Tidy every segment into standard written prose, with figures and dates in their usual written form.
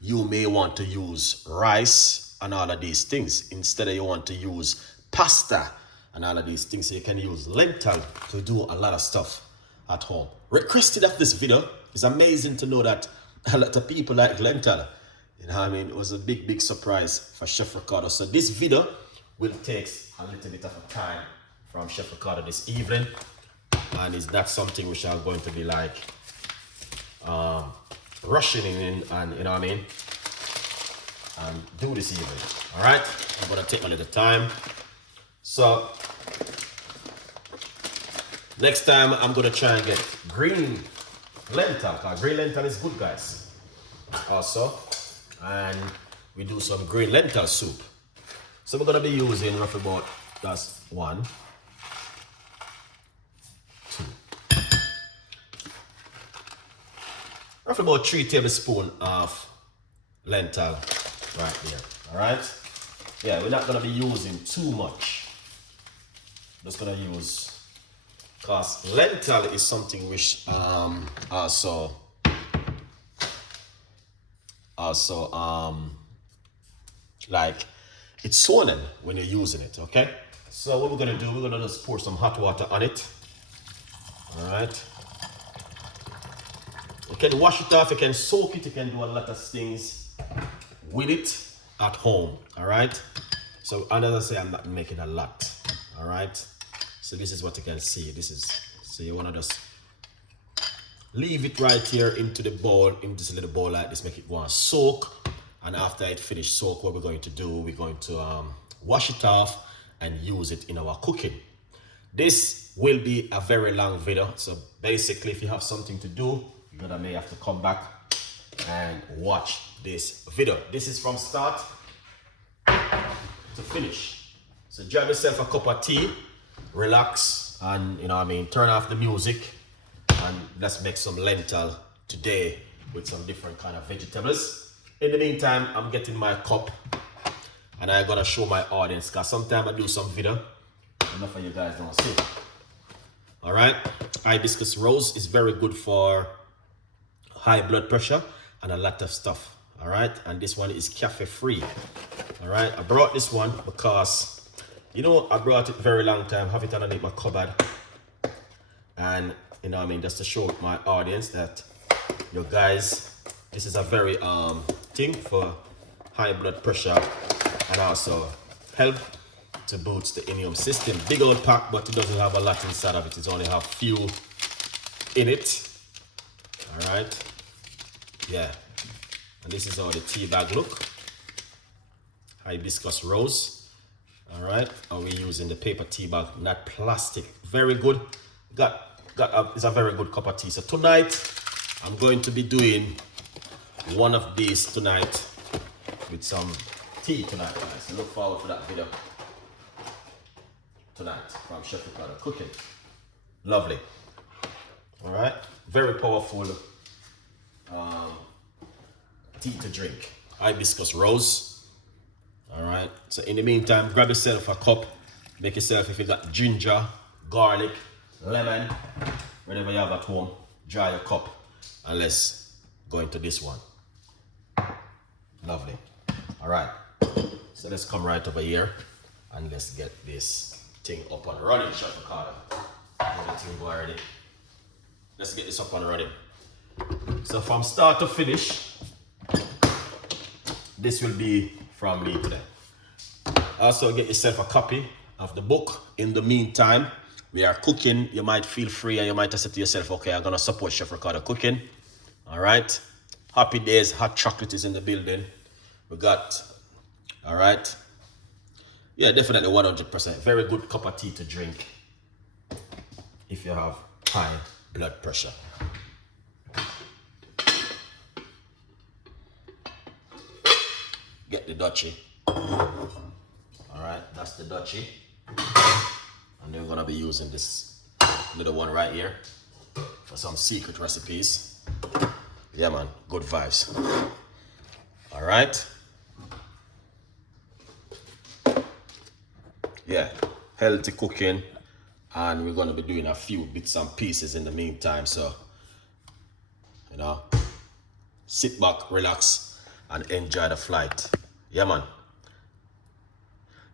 you may want to use rice and all of these things. Instead, you want to use pasta and all of these things. So you can use lentil to do a lot of stuff at home. Requested of this video. It's amazing to know that a lot of people like lentil. You know what I mean? It was a big surprise for Chef Ricardo. So this video will take a little bit of a time from Chef Ricardo this evening. And it's not something which I'm going to be like rushing in and, you know what I mean, and do this evening. All right, I'm gonna take a little time. So next time I'm gonna try and get green lentil, because green lentil is good, guys, also. And we do some green lentil soup. So we're gonna be using roughly about, that's 1, 2, roughly about 3 tablespoons of lentil right there. All right. Yeah, we're not gonna be using too much. Just gonna use, because lentil is something which also like it's swollen when you're using it. Okay. So what we're gonna do, we're gonna just pour some hot water on it. All right. You can wash it off, you can soak it, you can do a lot of things with it at home. All right. So, and as I say, I'm not making a lot. All right. So this is what you can see. This is, so you want to just leave it right here into the bowl, in this little bowl like this, make it go and soak. And after it finished soak, what we're going to do, we're going to wash it off and use it in our cooking. This will be a very long video. So basically, if you have something to do, you're gonna may have to come back and watch this video. This is from start to finish. So grab yourself a cup of tea, relax, and, you know what I mean, turn off the music, and let's make some lentil today with some different kind of vegetables. In the meantime, I'm getting my cup and I'm gonna show my audience, because sometimes I do some video enough of you guys don't see. All right, hibiscus rose is very good for high blood pressure and a lot of stuff. All right, and this one is caffeine free. All right, I brought this one because, you know, I brought it very long time, have it underneath my cupboard, and, you know what I mean, just to show my audience that, you guys, this is a very thing for high blood pressure and also help to boost the immune system. Big old pack, but it doesn't have a lot inside of it. It only have few in it. All right, yeah. And this is how the tea bag look. Hibiscus rose. All right, and we're using the paper tea bag, not plastic. Very good. It's a very good cup of tea. So tonight, I'm going to be doing one of these tonight with some tea tonight, guys. So look forward to that video tonight from Chef Ricardo Cooking. Lovely. All right, very powerful tea to drink. Hibiscus rose. All right, so in the meantime, grab yourself a cup. Make yourself, if you got ginger, garlic, lemon, whatever you have at home, dry your cup, and let's go into this one. Lovely. All right, so let's come right over here and let's get this thing up and running, Chef Ricardo. Everything go already. Let's get this up and running. So from start to finish, this will be from me today. Also, get yourself a copy of the book. In the meantime, we are cooking. You might feel free and you might say to yourself, okay, I'm gonna support Chef Ricardo Cooking. All right. Happy days, hot chocolate is in the building. We got, all right. Yeah, definitely 100%. Very good cup of tea to drink if you have high blood pressure. Get the Dutchie. All right, that's the Dutchie. And then we're gonna be using this little one right here for some secret recipes. Yeah, man, good vibes. All right. Yeah, healthy cooking, and we're gonna be doing a few bits and pieces in the meantime. So, you know, sit back, relax, and enjoy the flight. Yeah, man.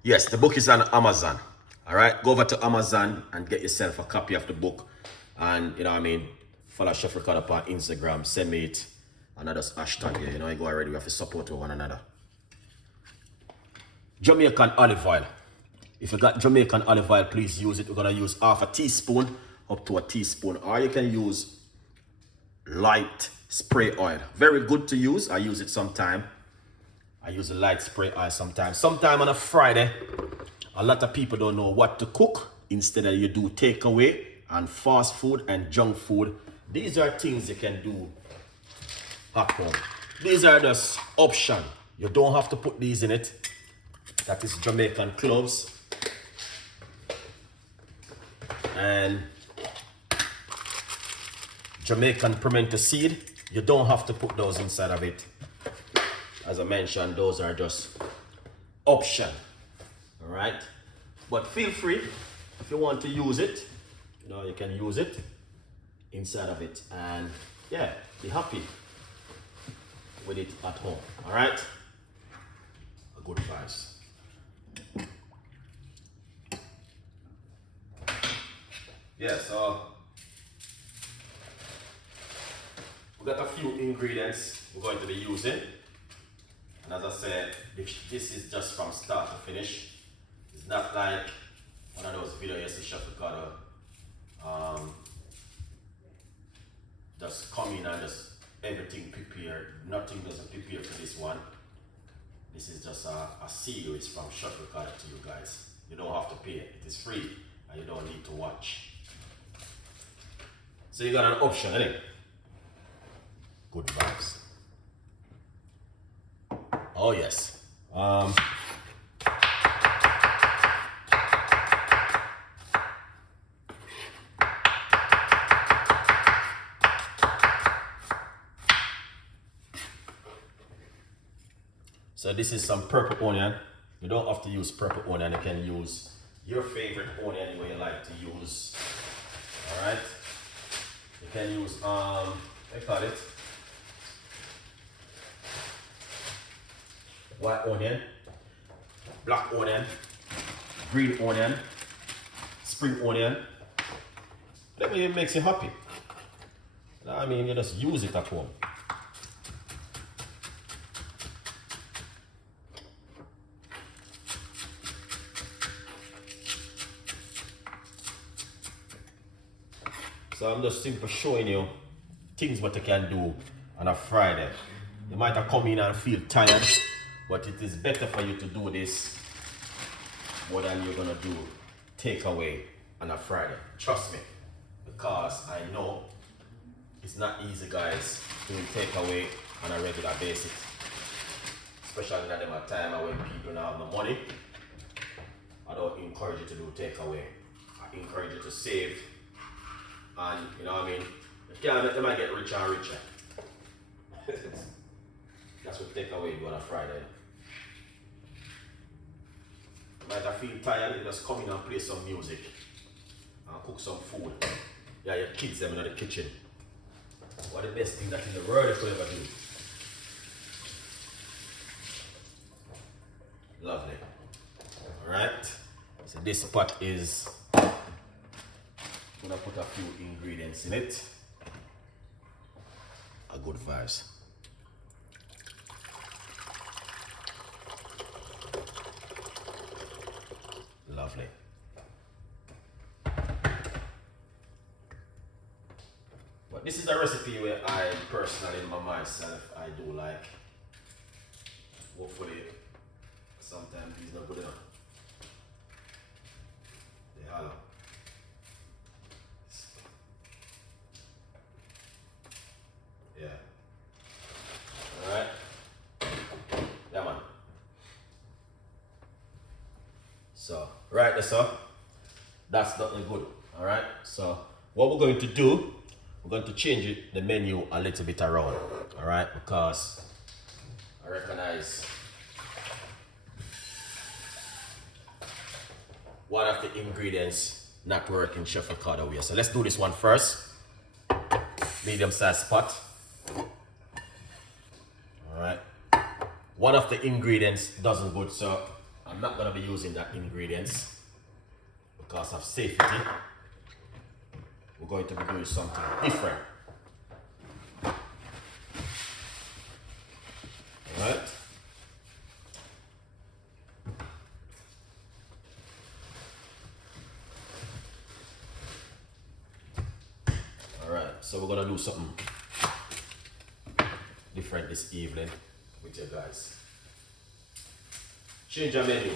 Yes, the book is on Amazon. All right, go over to Amazon and get yourself a copy of the book. And you know what I mean, follow Chef Ricardo on Instagram, send me it, and I just hashtag you. You know, you go already, we have to support one another. Jamaican olive oil. If you got Jamaican olive oil, please use it. We're gonna use half a teaspoon up to a teaspoon, or you can use light spray oil. Very good to use. I use it sometime. I use a light spray oil sometimes. Sometime on a Friday, a lot of people don't know what to cook. Instead of you do takeaway and fast food and junk food. These are things you can do at home. These are just options. You don't have to put these in it. That is Jamaican cloves. And Jamaican pimento seed. You don't have to put those inside of it. As I mentioned, those are just option. All right, but feel free if you want to use it. You know, you can use it inside of it, and yeah, be happy with it at home. All right, a good vibes. Yeah, so we got a few ingredients we're going to be using. And as I said, this is just from start to finish. It's not like one of those videos you see Chef Ricardo just come in and just everything prepared. Nothing doesn't prepare for this one. This is just a series from Chef Ricardo to you guys. You don't have to pay it. It is free and you don't need to watch. So you got an option, innit? Good vibes. Oh yes. So this is some purple onion. You don't have to use purple onion. You can use your favorite onion you like to use. All right. You can use I call it white onion, black onion, green onion, spring onion. That way it makes you happy. I mean, you just use it at home. So I'm just simply showing you things what you can do on a Friday. You might have come in and feel tired, but it is better for you to do this more than you're gonna do takeaway on a Friday. Trust me, because I know it's not easy, guys, doing takeaway on a regular basis. Especially at a time when people don't have no money. I don't encourage you to do takeaway. I encourage you to save. And you know what I mean? They might get richer and richer. That's what takeaway you on a Friday. You might have feel tired, you just come in and play some music and cook some food. Yeah, your kids them in the kitchen. What the best thing that in the world you could ever do. Lovely. Alright. So this pot is I'm gonna put a few ingredients in it. A good vibes. Lovely. But this is a recipe where I personally, myself, I do like. Hopefully, sometimes it's not good enough. They holler. Yeah. Alright. Yeah, man. So, right there, so that's nothing good. Alright. So, what we're going to do, we're going to change the menu a little bit around. Alright, because I recognize one of the ingredients not working Chef Ricardo way. So let's do this one first. Medium sized pot. Alright. one of the ingredients doesn't good, so I'm not gonna be using that ingredients because of safety. We're going to be doing something different. Alright. Alright, so we're gonna do something different this evening with you guys. Change our menu.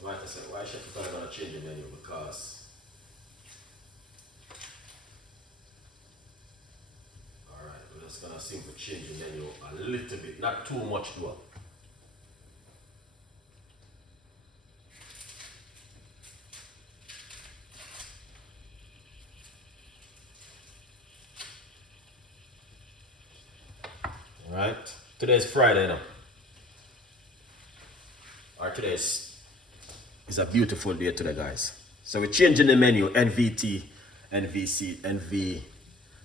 You might say, why chef is gonna change the menu? Because alright, we're just gonna simply change the menu a little bit, not too much though. Alright, today's Friday now. Or today is a beautiful day today, guys. So we're changing the menu, NVT, NVC, NV,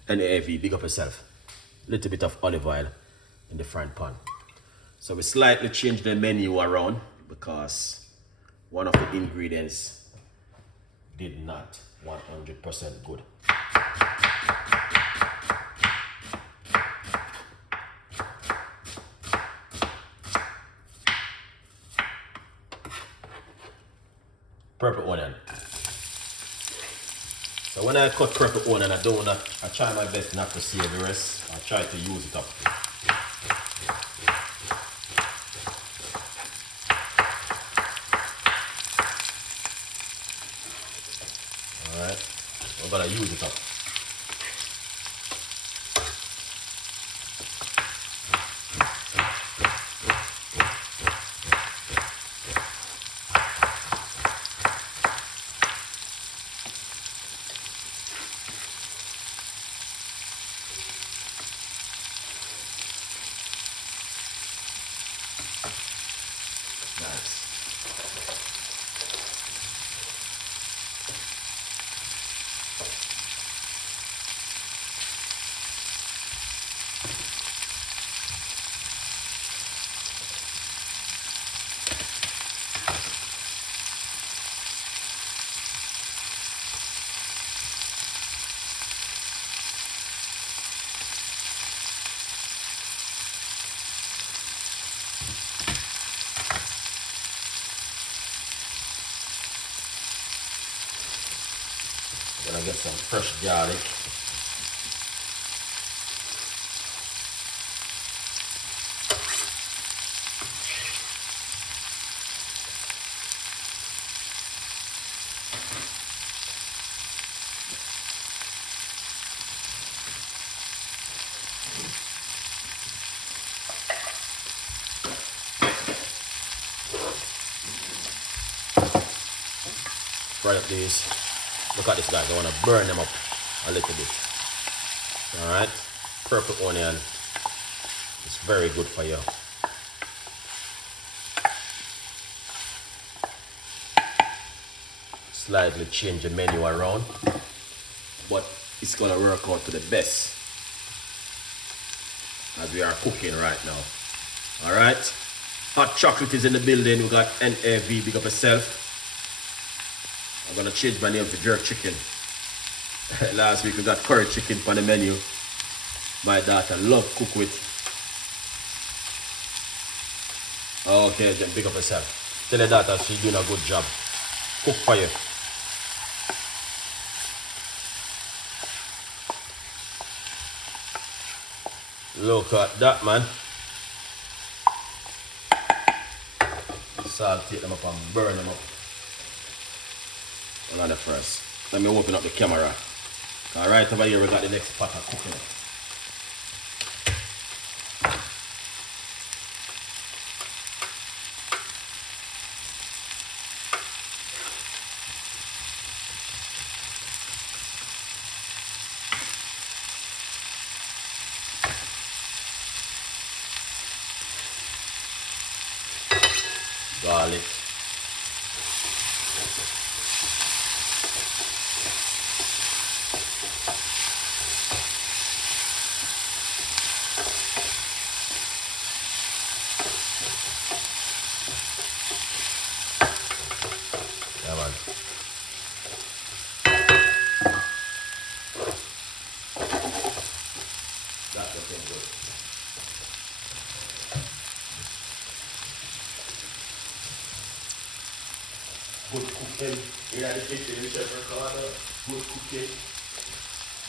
NAV, big up yourself. Little bit of olive oil in the frying pan. So we slightly change the menu around because one of the ingredients did not 100% good. Purple onion. So when I cut purple onion, I try my best not to save the rest. I try to use it up. Alright, we're gonna use it up. Gonna get some fresh garlic. Fry up these. Look at this, guys. I want to burn them up a little bit. Alright. Purple onion is very good for you. Slightly change the menu around, but it's going to work out to the best as we are cooking right now. Alright. Hot chocolate is in the building. We got NAV, big up yourself. I'm gonna change my name to jerk chicken. Last week we got curry chicken on the menu. My daughter love cook with. Okay, then big up yourself. Tell your daughter she's doing a good job. Cook for you. Look at that, man. Salt, take them up and burn them up. Hold on first. Let me open up the camera. Alright, over here we got the next pot of cooking. Garlic. good cooking. In the kitchen, in Chef Ricardo, good cooking.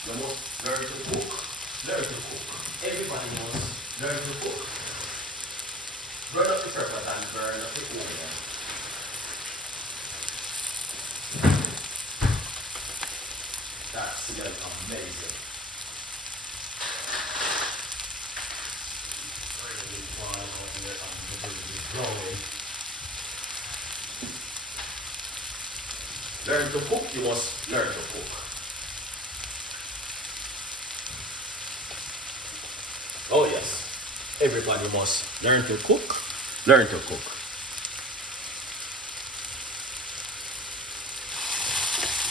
You must learn to cook. Learn to cook. Everybody must learn to cook. Burn up the peppers and burn up the onion. That smells amazing. Really fine over there and really growing. Learn to cook, you must learn to cook. Oh yes, everybody must learn to cook, learn to cook.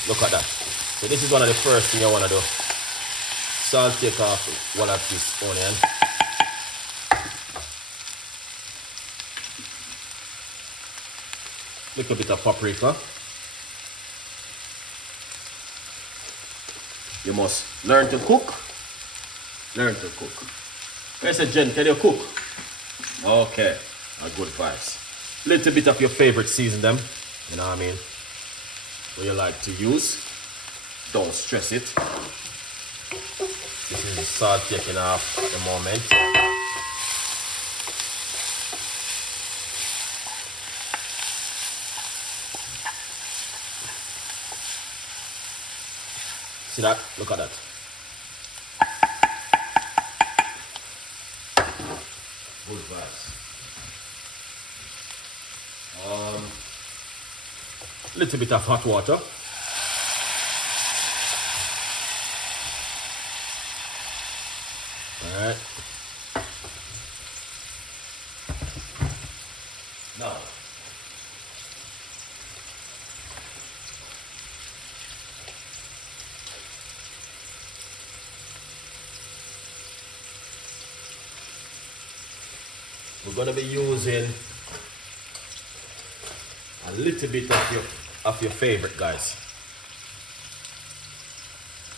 Look at that. So this is one of the first things I want to do. So I'll take off one of this onion. Little bit of paprika. You must learn to cook. Learn to cook. Where's the Jen? Can you cook? Okay. A good vibes. Little bit of your favorite season them. You know what I mean? What you like to use. Don't stress it. This is the salt taking off at the moment. See that? Look at that. Good vibes. Little bit of hot water. All right. Now, we're going to be using a little bit of your favorite, guys.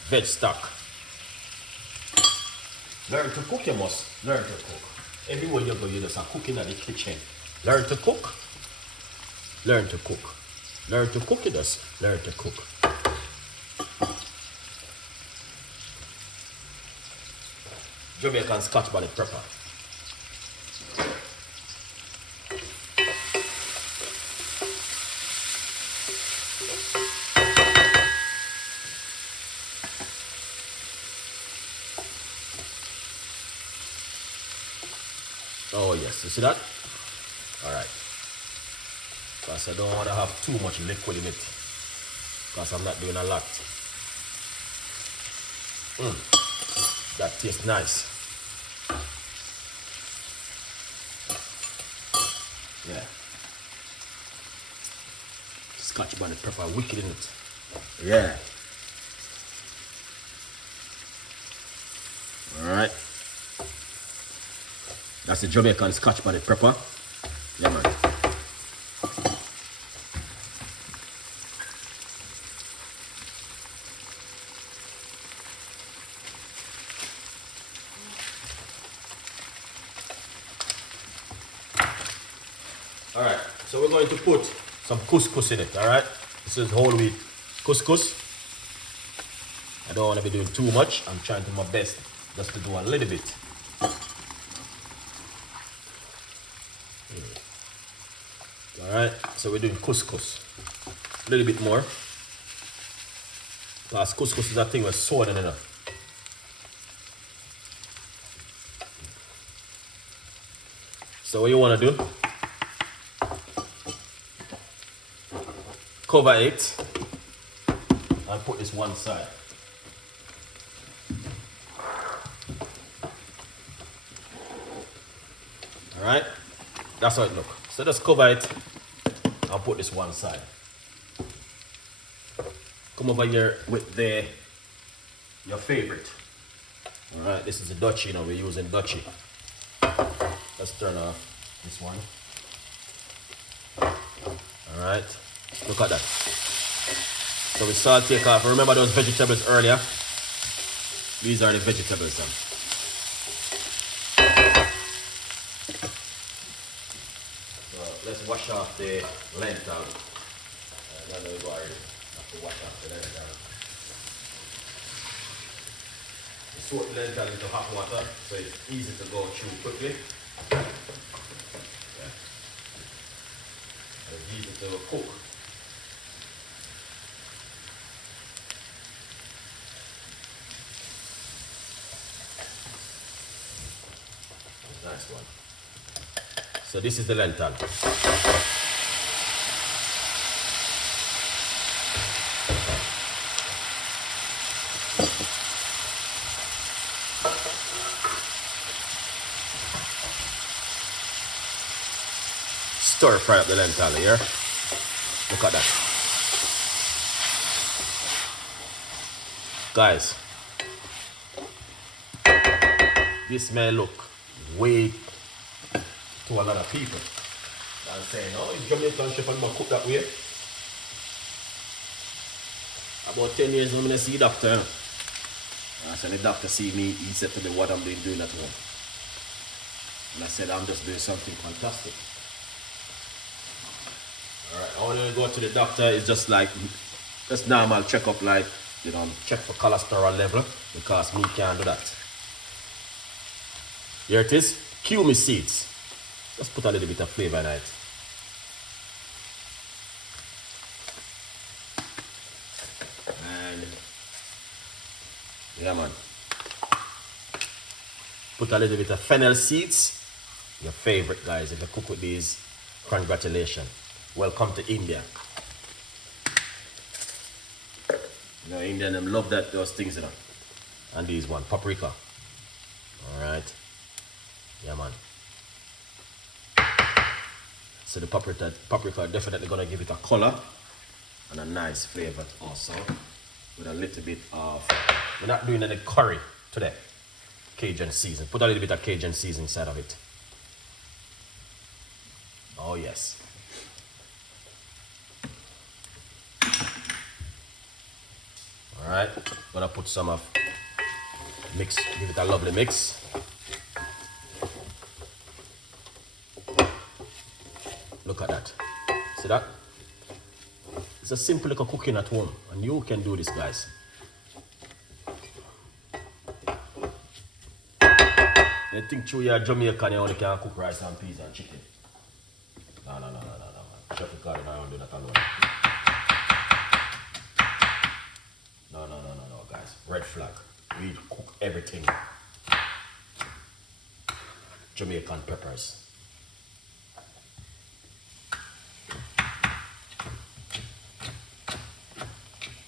Veg stock. Learn to cook, you must learn to cook. Everywhere you go, you just are cooking at the kitchen. Learn to cook. Learn to cook. Learn to cook, you just learn to cook. Jamaican Scotch bonnet pepper. Oh yes, you see that? Alright. Because I don't want to have too much liquid in it. Because I'm not doing a lot. That tastes nice. Yeah. Scotch bonnet pepper, wicked in it. Yeah. Alright. That's the Jamaican Scotch bonnet pepper. Yeah, man. Alright, so we're going to put some couscous in it, alright? This is whole wheat couscous. I don't want to be doing too much. I'm trying to do my best just to do a little bit. Alright, so we're doing couscous. A little bit more. Because couscous is a thing with soda in it. So what you want to do, cover it and put this one side. Alright, that's how it looks. So just cover it and put this one side. Come over here with your favorite. Alright, this is the Dutchie now, we're using Dutchie. Let's turn off this one. Alright, look at that. So we salt take off. Remember those vegetables earlier? These are the vegetables then. So let's wash off the lentil I know you go already. Have to wash after that. You soak the lentil into hot water so it's easy to go through quickly. Yeah. It's easy to cook. Nice one. So this is the lentil. Stir fry up the lentil here. Look at that. Guys, this may look way to a lot of people. I'm saying, oh, it's Jamaican chef and cook that way. About 10 years I'm gonna see the doctor. And I said the doctor see me, he said to me what I'm doing at home. And I said I'm just doing something fantastic. Alright, I want to go to the doctor, it's just normal checkup, like, you know, check for cholesterol level, because me can't do that. Here it is, cumin seeds. Let's put a little bit of flavor in it. And yeah, man. Put a little bit of fennel seeds. Your favorite, guys. If you cook with these, congratulations. Welcome to India. You know, Indian them love those things, you know. And these one, paprika. Alright. Yeah, man. So the paprika definitely gonna give it a color and a nice flavor also. With a little bit of, we're not doing any curry today. Cajun season. Put a little bit of Cajun season inside of it. Oh yes. Alright, gonna put some of mix, give it a lovely mix. Look at that. See that? It's a simple little cooking at home, and you can do this, guys. You think through your Jamaican you only can cook rice and peas and chicken? No, man. Chef Ricardo, I don't do that alone. No, guys. Red flag. We cook everything. Jamaican peppers.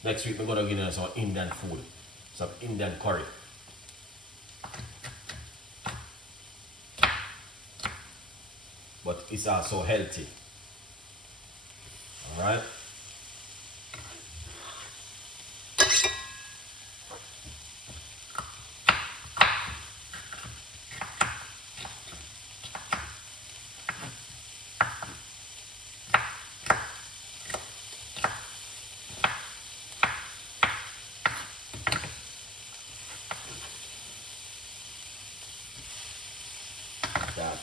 Next week we're gonna get into some Indian food, some Indian curry. But it's also healthy. Alright? That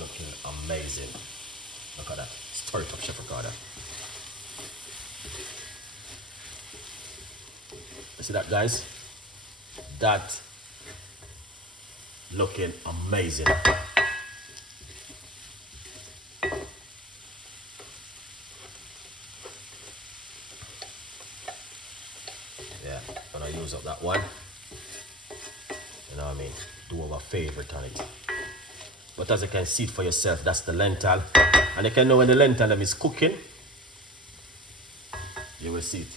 looking amazing. Look at that. Stir it up, Chef Ricardo. See that, guys? That looking amazing. Yeah, gonna use up that one. You know what I mean? Do our favorite on it. But as you can see it for yourself, that's the lentil. And you can know when the lentil is cooking, you will see it.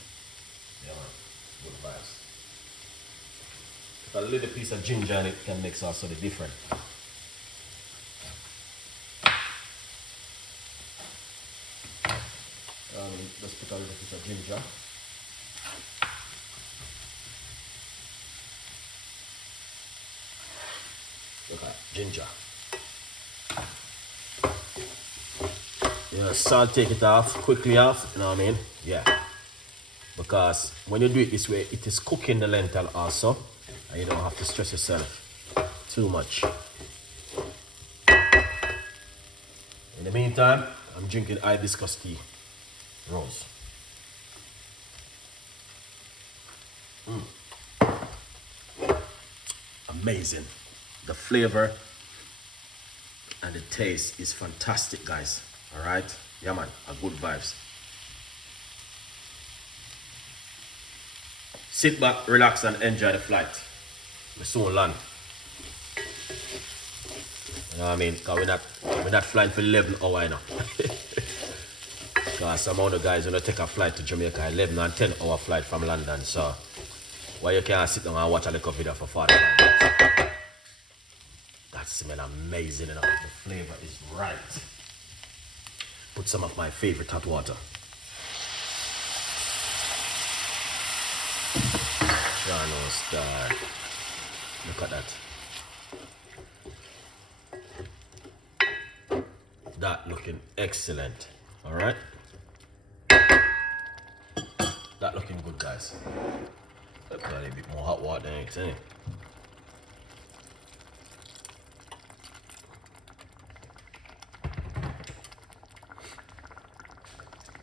Yeah, man. Good vibes. Put a little piece of ginger in it can make also the difference. Let's put a little piece of ginger. Look at ginger. You know, salt, take it off, quickly off, you know what I mean? Yeah. Because when you do it this way, it is cooking the lentil also, and you don't have to stress yourself too much. In the meantime, I'm drinking hibiscus tea. Rose. Amazing. The flavor and the taste is fantastic, guys. All right? Yeah, man. A good vibes. Sit back, relax, and enjoy the flight. We soon land. You know what I mean? Because we're not flying for 11 hours now. Because some of the guys when they take a flight to Jamaica, 11 and 10 hour flight from London. So, why you can't sit down and watch a little video for 45 minutes? That smells amazing enough. The flavor is right. Put some of my favorite hot water. Channel star. Look at that. That looking excellent. All right. That looking good, guys. Let's put a little bit more hot water in it, eh?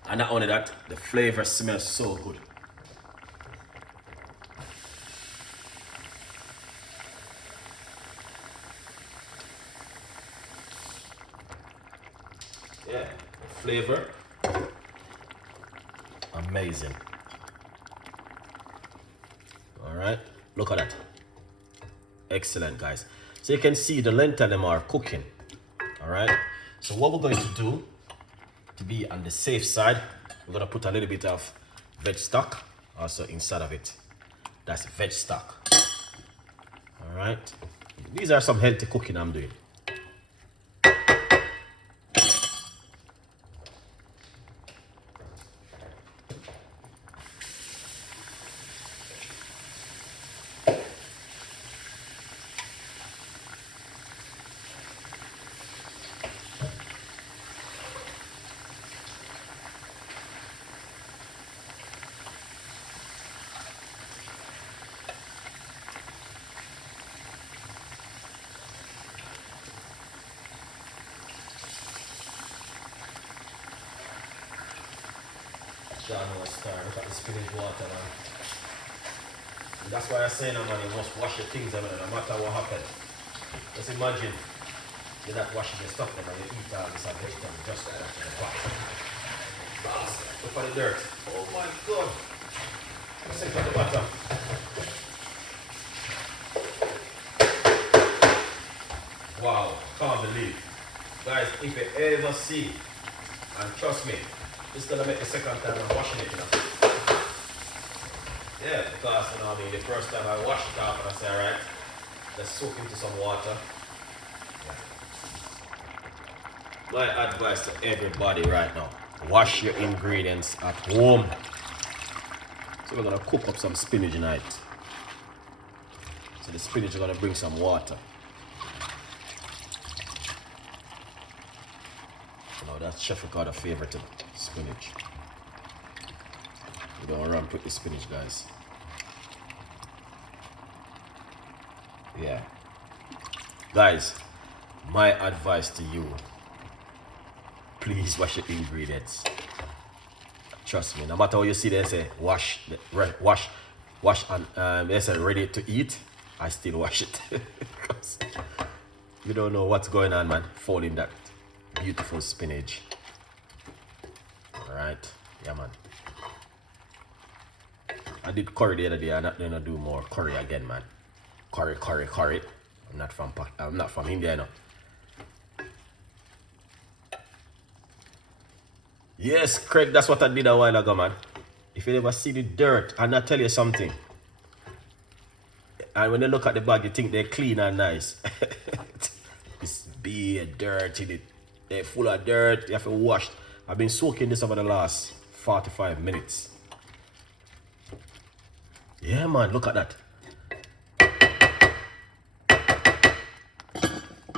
And not only that, the flavor smells so good. Yeah, the flavor, amazing. All right, look at that. Excellent, guys. So you can see the lentil them are cooking. All right. So what we're going to do, to be on the safe side, we're gonna put a little bit of veg stock also inside of it. That's veg stock. All right. These are some healthy cooking I'm doing. Look at the spinach water, man. And that's why I say now, man, you must wash your things, man, no matter what happens. Just imagine you're not washing your stuff, man, you eat all this vegetable just like that in the pot. Look at the dirt. Oh my God. Let's take out the bottom. Wow, can't believe. Guys, if you ever see, and trust me, it's gonna make the second time I'm washing it, you know. Yeah, because, you know, I mean, the first time I washed it off and I say, alright, let's soak into some water. Yeah. My advice to everybody right now, wash your ingredients at home. So we're gonna cook up some spinach tonight. So the spinach is gonna bring some water. You know, that's Chef Ricardo's favorite thing. Spinach. We don't run with the spinach, guys. Yeah. Guys, my advice to you, please wash your ingredients. Trust me, no matter how you see they say wash and they say ready to eat, I still wash it. Because you don't know what's going on, man. Folding that beautiful spinach. Alright, yeah, man. I did curry the other day. I'm not gonna do more curry again, man. Curry. I'm not from India, you know. Yes, Craig, that's what I did a while ago, man. If you ever see the dirt, and I tell you something. And when you look at the bag, you think they're clean and nice. It's big dirt in it. They're full of dirt. You have to wash. I've been soaking this over the last 45 minutes. Yeah, man, look at that.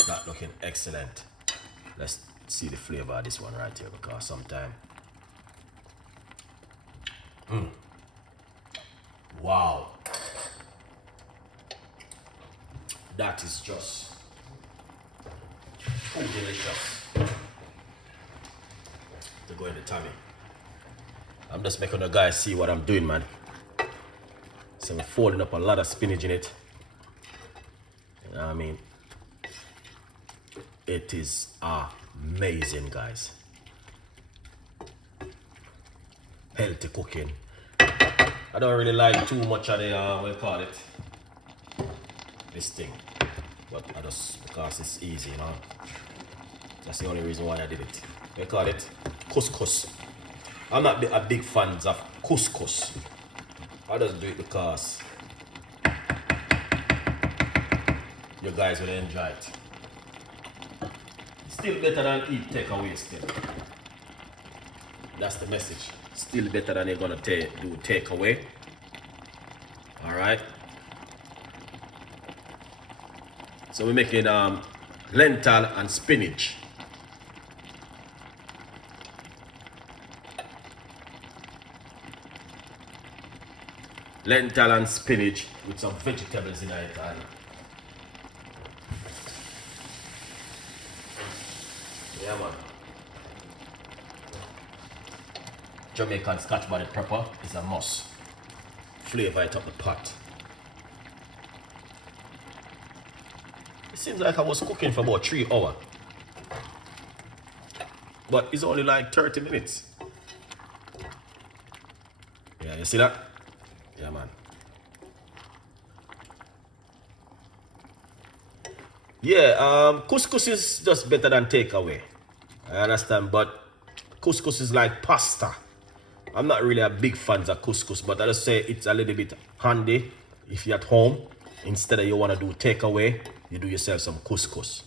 That looking excellent. Let's see the flavor of this one right here, because sometimes. Wow. That is just too delicious to go in the tummy. I'm just making the guys see what I'm doing, man. So we're folding up a lot of spinach in it. You know what I mean? It is amazing, guys. Healthy cooking. I don't really like too much of the, what you call it? This thing. But I just, because it's easy, you know? That's the only reason why I did it. What you call it? Couscous. I'm not a big fan of couscous. I just do it because you guys will enjoy it. Still better than eat takeaway still. That's the message. Still better than you're gonna do takeaway. Alright. So we're making lentil and spinach. Lentil and spinach with some vegetables in it. And yeah, man. Jamaican Scotch bonnet pepper is a must. Flavor it up the pot. It seems like I was cooking for about 3 hours. But it's only like 30 minutes. Yeah, you see that? Yeah, man. Yeah, couscous is just better than takeaway. I understand, but couscous is like pasta. I'm not really a big fan of couscous, but I just say it's a little bit handy if you're at home. Instead of you want to do takeaway, you do yourself some couscous.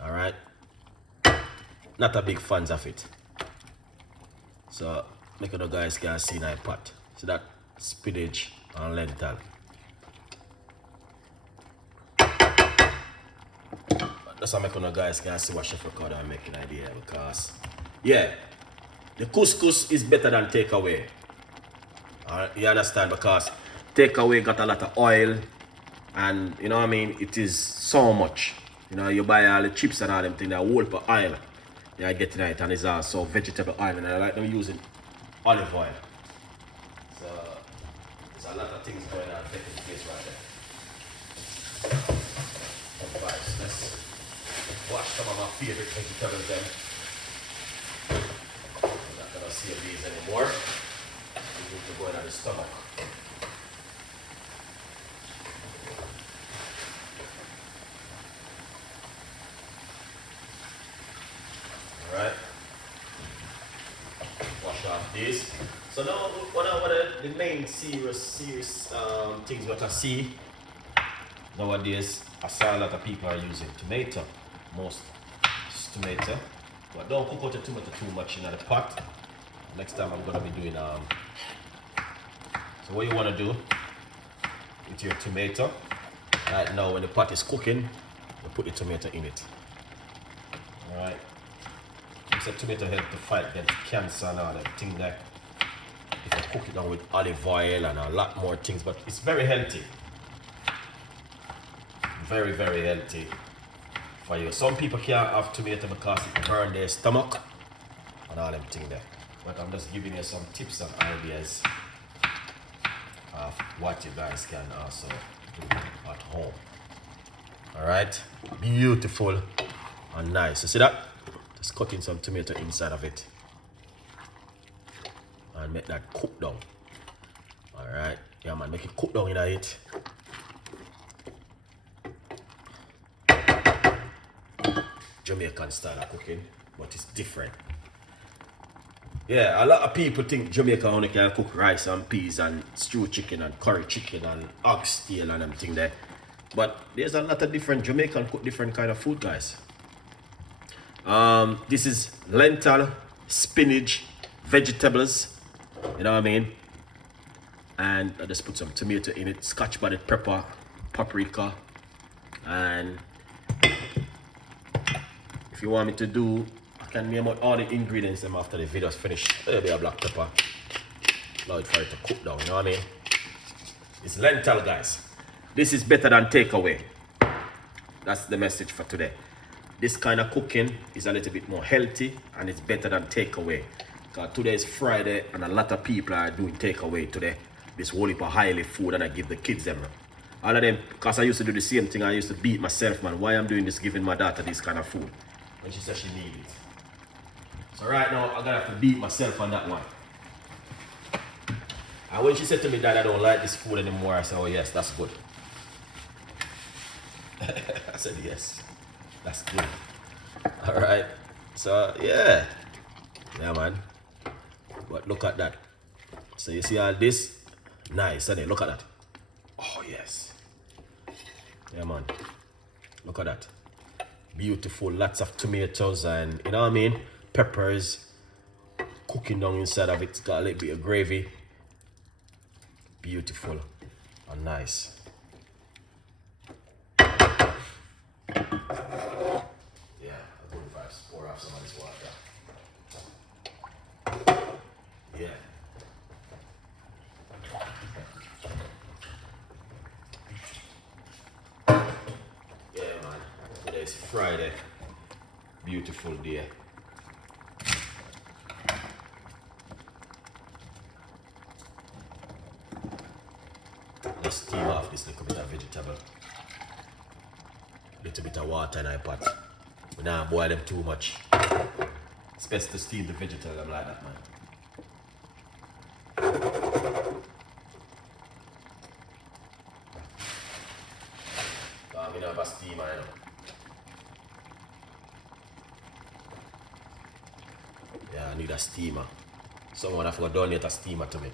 Alright? Not a big fan of it. So, make sure the guys can see my pot. So that spinach and lentil. That's how make sure the guys can see what Chef Ricardo I'm making idea, because yeah, the couscous is better than takeaway. You understand? Because takeaway got a lot of oil, and you know what I mean, it is so much. You know, you buy all the chips and all them things, they whole for oil. Yeah, I get it, and it's also vegetable oil, and I like them using olive oil. So there's a lot of things going on taking place right there. Right, let's wash some of my favorite vegetables then. I'm not gonna save these anymore. We need to go in the stomach. Alright. Wash off these. So now what are the main serious things what I see nowadays? I saw a lot of people are using tomato. Most is tomato. But don't cook out the tomato too much in the pot. Next time I'm gonna be doing so what you wanna do with your tomato, right now when the pot is cooking, you put the tomato in it. Alright. It's a tomato help to fight against cancer and all that thing there. You can cook it down with olive oil and a lot more things, but it's very healthy. Very, very healthy for you. Some people can't have tomato because it burns their stomach and all them things there. But I'm just giving you some tips and ideas of what you guys can also do at home. Alright? Beautiful and nice. You see that? Just cutting some tomato inside of it. And make that cook down. Alright? Yeah, man, make it cook down in it. Jamaican style of cooking, but it's different. Yeah, a lot of people think Jamaica only can cook rice and peas and stew chicken and curry chicken and oxtail and everything there. But there's a lot of different Jamaican cook different kind of food, guys. This is lentil, spinach, vegetables, you know what I mean? And I just put some tomato in it, Scotch bonnet pepper, paprika, and if you want me to do, I can name out all the ingredients them after the video's finished. Maybe a black pepper. Allow it for it to cook down, you know what I mean? It's lentil, guys. This is better than takeaway. That's the message for today. This kind of cooking is a little bit more healthy and it's better than takeaway. Because today is Friday and a lot of people are doing takeaway today. This whole heap of highly food and I give the kids them. All of them, because I used to do the same thing, I used to beat myself, man. Why I'm doing this, giving my daughter this kind of food when she said she needs it. So right now, I'm gonna have to beat myself on that one. And when she said to me, Dad, I don't like this food anymore, I said, oh yes, that's good. I said, yes, that's good. All right, so yeah. Yeah, man. But look at that. So you see all this? Nice, isn't it? Look at that. Oh, yes. Yeah, man. Look at that. Beautiful. Lots of tomatoes and, you know what I mean? Peppers. Cooking down inside of it. It's got a little bit of gravy. Beautiful and nice. Yeah, I'll go if I pour off some of this water. Yeah. Yeah, man. Today's Friday. Beautiful day. Let's steam off this little bit of vegetable. Little bit of water in our pot. We don't boil them too much. It's best to steam the vegetable. I'm like that, man. I don't have a steamer, you know. Yeah, I need a steamer. Someone have to donate a steamer to me.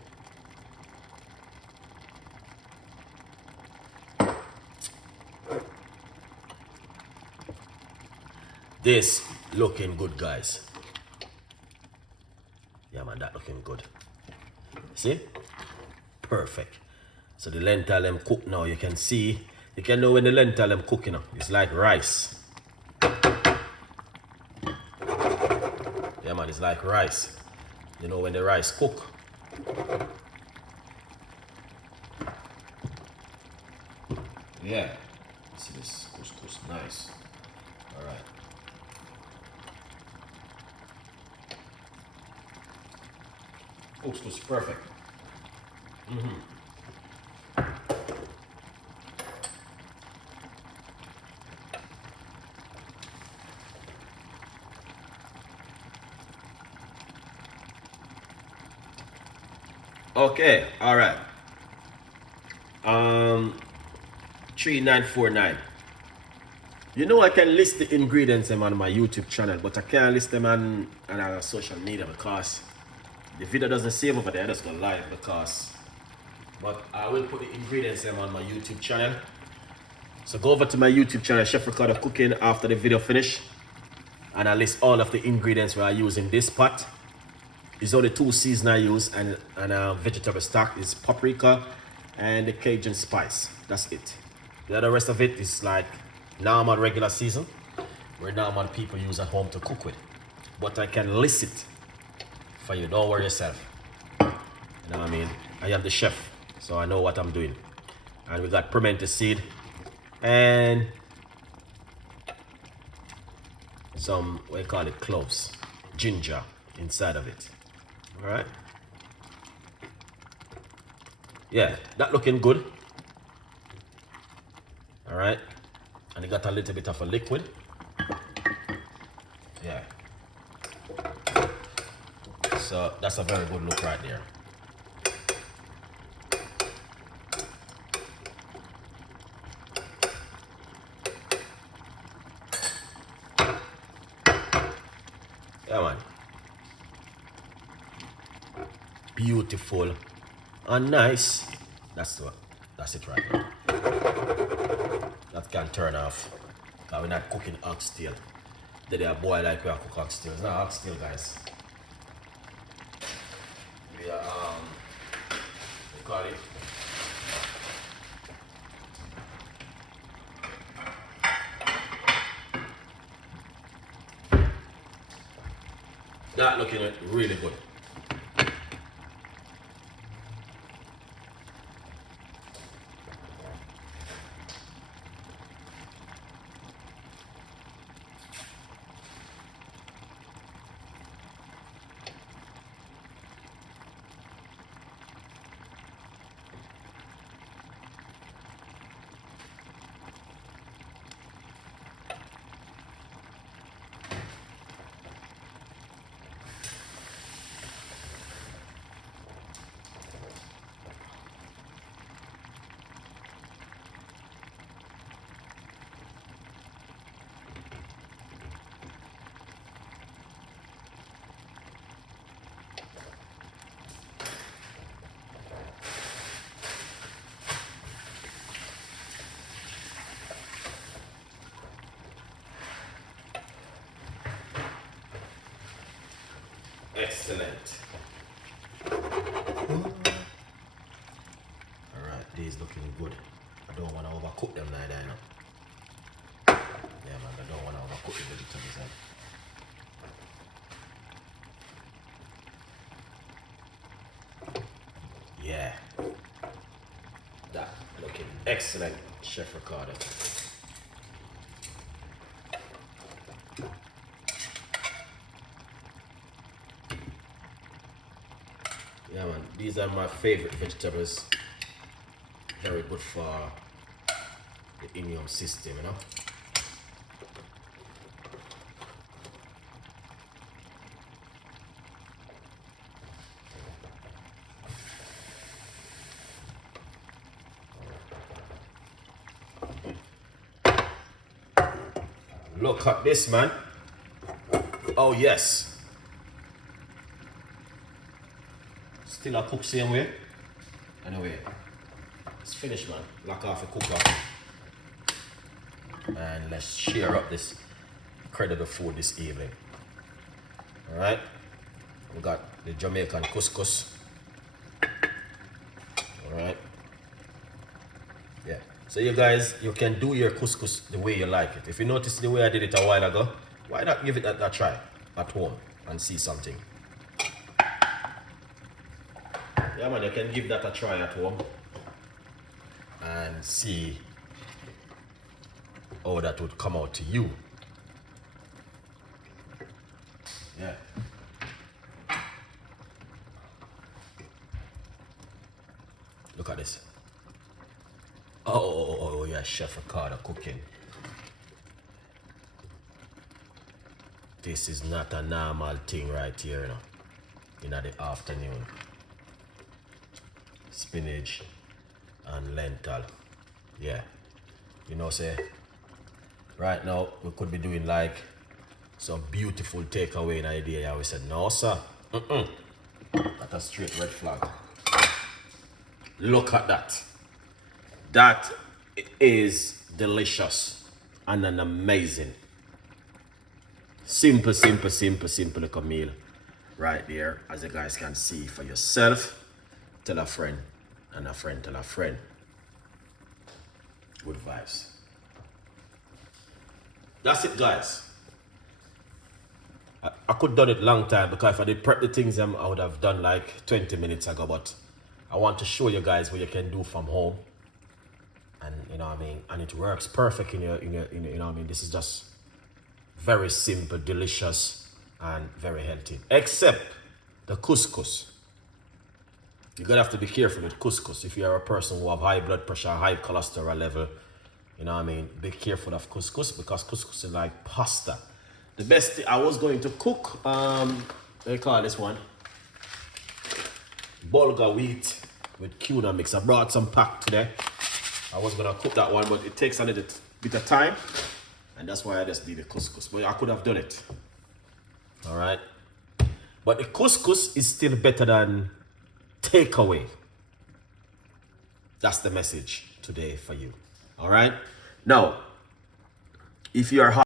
This looking good, guys. Yeah, man, that looking good. See? Perfect. So the lentil them cook now. You can see, you can know when the lentil them cooking now. It's like rice. Yeah, man, it's like rice. You know when the rice cook. Yeah. See this couscous, nice. All right. Couscous perfect. Okay, all right. 3949. You know I can list the ingredients them on my YouTube channel, but I can't list them on social media because the video doesn't save over there. I just go live because. But I will put the ingredients them on my YouTube channel. So go over to my YouTube channel, Chef Ricardo Cooking, after the video finish, and I list all of the ingredients we are using this pot. It's only 2 seasons I use, and vegetable stock is paprika and the Cajun spice. That's it. The other rest of it is like normal regular season, where normal people use at home to cook with. But I can list it for you. Don't worry yourself. You know what I mean? I am the chef, so I know what I'm doing. And we got pimento seed and some, what do you call it, cloves, ginger inside of it. All right. Yeah, that looking good. All right. And it got a little bit of a liquid. Yeah. So that's a very good look right there. Yeah, man. Beautiful and nice. That's it right now. That can turn off. Because we're not cooking oxtail. They are boil like we are cooking oxtail. It's not oxtail, guys. We are we call it that looking really good. excellent. Alright, these looking good. I don't want to overcook them neither, you know. Yeah man, I don't want to overcook the vegetables. Yeah. That looking excellent, Chef Ricardo. Yeah man, these are my favorite vegetables. Very good for the immune system, you know. Look at this, man. Oh yes. Still a cook same way. Anyway, it's finished, man. Lock off the cooker. And let's share up this incredible food this evening. Alright. We got the Jamaican couscous. Alright. Yeah. So you guys, you can do your couscous the way you like it. If you notice the way I did it a while ago, why not give it a try at home and see something? Yeah man, you can give that a try at home and see how that would come out to you. Yeah. Look at this. Oh yeah, Chef Ricardo cooking. This is not a normal thing right here, you know, in the afternoon. Spinach and lentil. Yeah. You know, say, right now we could be doing like some beautiful takeaway idea. Yeah, we said, no, sir. That's a straight red flag. Look at that. That is delicious and an amazing. Simple little meal right there, as you guys can see for yourself. Tell a friend, and a friend tell a friend. Good vibes. That's it, guys. I could have done it long time, because if I did prep the things I would have done like 20 minutes ago, but I want to show you guys what you can do from home. And you know what I mean, and it works perfect in your you know what I mean. This is just very simple, delicious, and very healthy. Except the couscous. You're gonna have to be careful with couscous. If you're a person who have high blood pressure, high cholesterol level, you know what I mean, be careful of couscous, because couscous is like pasta. The best thing I was going to cook, they call this one bulgur wheat with tuna mix. I brought some pack today. I was gonna cook that one, but it takes a little bit of time, and that's why I just did the couscous. But I could have done it. All right. But the couscous is still better than takeaway. That's the message today for you. All right. Now, if you are